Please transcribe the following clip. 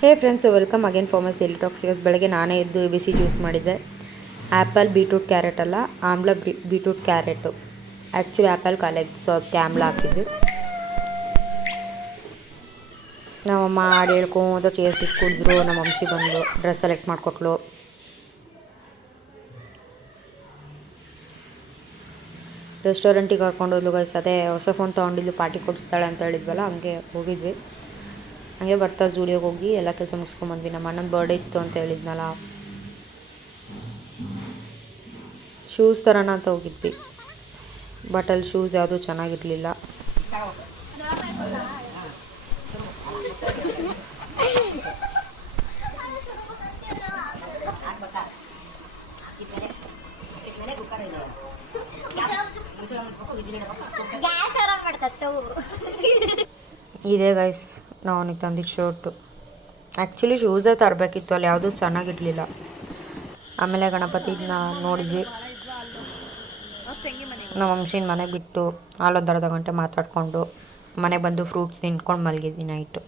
Hey friends, welcome again for my daily talks. ಇವತ್ತು ಬೆಳಗ್ಗೆ ನಾನೇ ಎದ್ದು ಬಿಸಿ ಜ್ಯೂಸ್ ಮಾಡಿದ್ದೆ. ಆ್ಯಪಲ್ ಬೀಟ್ರೂಟ್ ಕ್ಯಾರೆಟ್ ಅಲ್ಲ, amla beetroot carrot. Actually apple college, so ಅದಕ್ಕೆ ಆಮ್ಲ ಹಾಕಿದ್ವಿ. ನಮ್ಮಮ್ಮ ಹಾಡು ಹೇಳ್ಕೊಂತ ಚೇರ್ಸ್ ಕುಡಿದ್ರು. ನಮ್ಮ ವಂಶಿ ಬಂದು ಡ್ರೆಸ್ ಸೆಲೆಕ್ಟ್ ಮಾಡಿಕೊಟ್ಲು. ರೆಸ್ಟೋರೆಂಟಿಗೆ ಕರ್ಕೊಂಡು ಹೋದ್ಲು ಗೈಸ್. ಅದೇ ಹೊಸ ಫೋನ್ ತೊಗೊಂಡಿದ್ದು, ಪಾರ್ಟಿ ಕೊಡಿಸ್ತಾಳೆ ಅಂತ ಹೇಳಿದ್ವಲ್ಲ, ಹಂಗೆ ಹೋಗಿದ್ವಿ. ಹಂಗೆ ಬರ್ತಾ ಜೂಡಿಯೋಗೆ ಹೋಗಿ ಎಲ್ಲ ಕೆಲಸ ಮುಗಿಸ್ಕೊಂಬಂದ್ವಿ. ನಮ್ಮ ಅಣ್ಣನ ಬರ್ಡೇ ಇತ್ತು ಅಂತ ಹೇಳಿದ್ನಲ್ಲ, ಶೂಸ್ ತರೋಣ ಅಂತ ಹೋಗಿದ್ವಿ. ಬಟ್ ಅಲ್ಲಿ ಶೂಸ್ ಯಾವುದೂ ಚೆನ್ನಾಗಿರಲಿಲ್ಲ. ಇದೇ ಗೈಸ್ ನಾವು ಅವನಿಗೆ ತಂದಿದ್ದು ಶರ್ಟು. ಆ್ಯಕ್ಚುಲಿ ಶೂಸೇ ತರಬೇಕಿತ್ತು, ಅಲ್ಲಿ ಯಾವುದೂ ಚೆನ್ನಾಗಿರಲಿಲ್ಲ. ಆಮೇಲೆ ಗಣಪತಿನ ನೋಡಿದ್ವಿ. ನಮ್ಮ ವಂಶಿನ ಮನೆಗೆ ಬಿಟ್ಟು ಅಲ್ಲೊಂದು ಅರ್ಧ ಗಂಟೆ ಮಾತಾಡಿಕೊಂಡು ಮನೆಗೆ ಬಂದು ಫ್ರೂಟ್ಸ್ ತಿನ್ಕೊಂಡು ಮಲಗಿದ್ವಿ ನೈಟು.